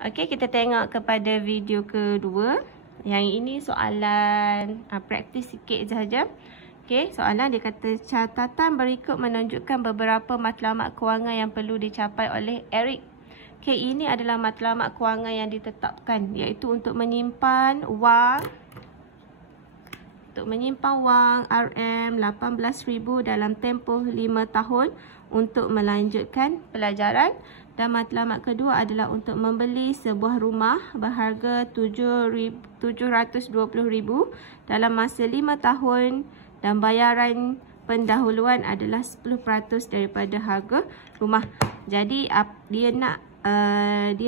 Okey, kita tengok kepada video kedua. Yang ini soalan praktis sikit sahaja. Okey, soalan dia kata catatan berikut menunjukkan beberapa matlamat kewangan yang perlu dicapai oleh Eric. Okey, ini adalah matlamat kewangan yang ditetapkan, iaitu untuk menyimpan wang RM18,000 dalam tempoh 5 tahun untuk melanjutkan pelajaran. Dan matlamat kedua adalah untuk membeli sebuah rumah berharga RM720,000 dalam masa 5 tahun dan bayaran pendahuluan adalah 10% daripada harga rumah. Jadi dia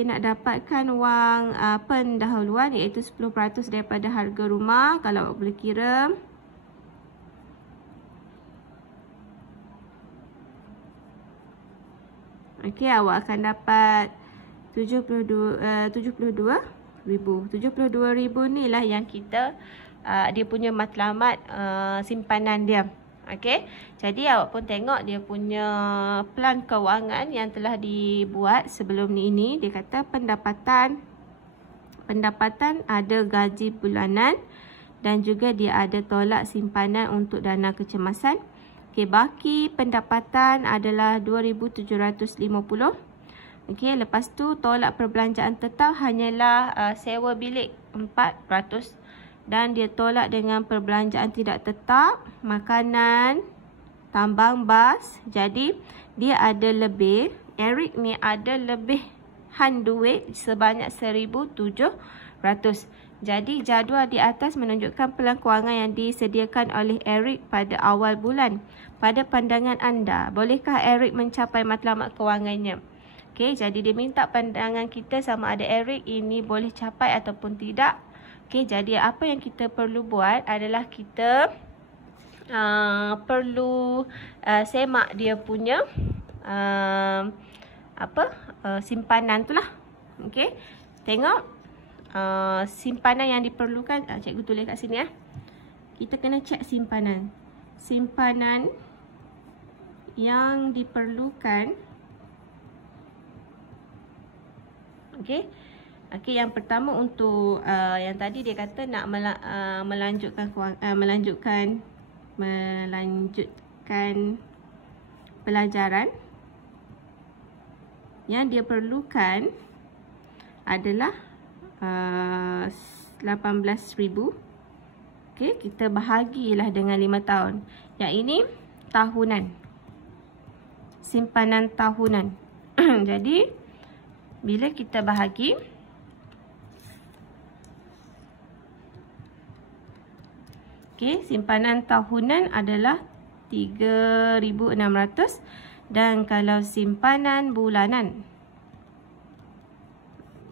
nak dapatkan wang pendahuluan, iaitu 10% daripada harga rumah. Kalau awak boleh kira, okey, awak akan dapat 72,000. 72,000 ni lah yang kita dia punya matlamat simpanan dia. Okey, jadi awak pun tengok dia punya plan kewangan yang telah dibuat sebelum ini. Dia kata pendapatan ada gaji bulanan dan juga dia ada tolak simpanan untuk dana kecemasan. Okey, baki pendapatan adalah 2,750. Okey, lepas tu tolak perbelanjaan tetap hanyalah sewa bilik 4%. Dan dia tolak dengan perbelanjaan tidak tetap, makanan, tambang, bas. Jadi dia ada lebih, Eric ni ada lebihan duit sebanyak 1,700. Jadi jadual di atas menunjukkan pelan kewangan yang disediakan oleh Eric pada awal bulan. Pada pandangan anda, bolehkah Eric mencapai matlamat kewangannya? Okey, jadi dia minta pandangan kita sama ada Eric ini boleh capai ataupun tidak. Okey, jadi apa yang kita perlu buat adalah kita perlu semak dia punya simpanan tu lah. Okey, tengok simpanan yang diperlukan. Cikgu tulis kat sini . Kita kena cek simpanan. Simpanan yang diperlukan. Okey. Okey, yang pertama untuk yang tadi dia kata nak melanjutkan pelajaran. Yang dia perlukan adalah 18,000. Okey, kita bahagilah dengan 5 tahun. Yang ini tahunan. Simpanan tahunan. Jadi bila kita bahagi, okey, simpanan tahunan adalah 3,600. Dan kalau simpanan bulanan,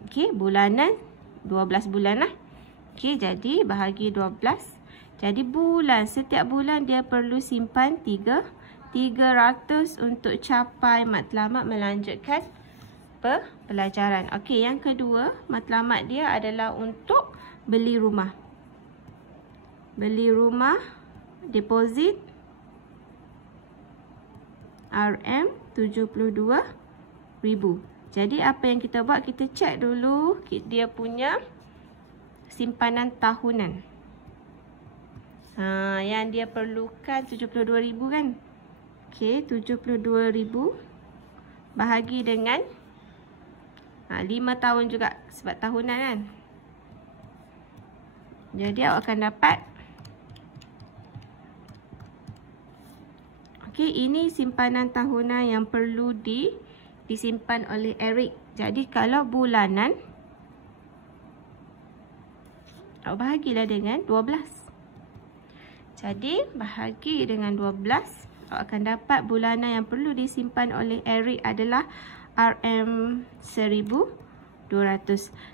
okey, bulanan 12 bulan lah. Okey, jadi bahagi 12. Jadi setiap bulan dia perlu simpan 300 untuk capai matlamat melanjutkan pelajaran. Okey, yang kedua, matlamat dia adalah untuk beli rumah. Beli rumah, deposit RM72,000. Jadi apa yang kita buat, kita cek dulu dia punya simpanan tahunan. Yang dia perlukan 72,000 kan. Okey, 72,000 bahagi dengan 5 tahun juga sebab tahunan kan. Jadi awak akan dapat, okey, ini simpanan tahunan yang perlu disimpan oleh Eric. Jadi kalau bulanan, awak bahagilah dengan 12. Jadi bahagi dengan 12, awak akan dapat bulanan yang perlu disimpan oleh Eric adalah RM1,200.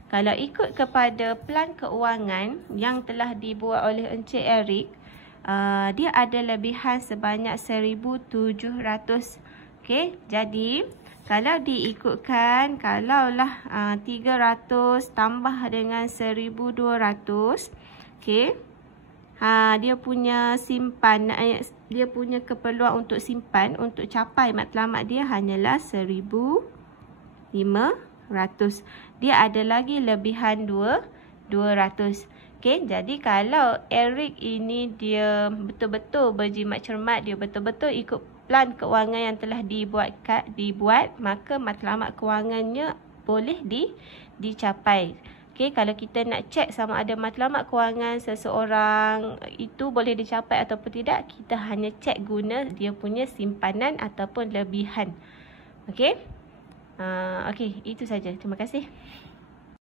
Kalau ikut kepada plan keuangan yang telah dibuat oleh Encik Eric, dia ada lebihan sebanyak 1,700. Okey, jadi kalau diikutkan, kalaulah 300 tambah dengan 1,200, okey, dia punya keperluan untuk simpan untuk capai matlamat dia hanyalah 1,500. Dia ada lagi lebihan 200. Okey, jadi kalau Eric ini dia betul-betul berjimat cermat, dia betul-betul ikut plan kewangan yang telah dibuat, maka matlamat kewangannya boleh dicapai. Okey, kalau kita nak cek sama ada matlamat kewangan seseorang itu boleh dicapai ataupun tidak, kita hanya cek guna dia punya simpanan ataupun lebihan. Okey? Okey, itu saja. Terima kasih.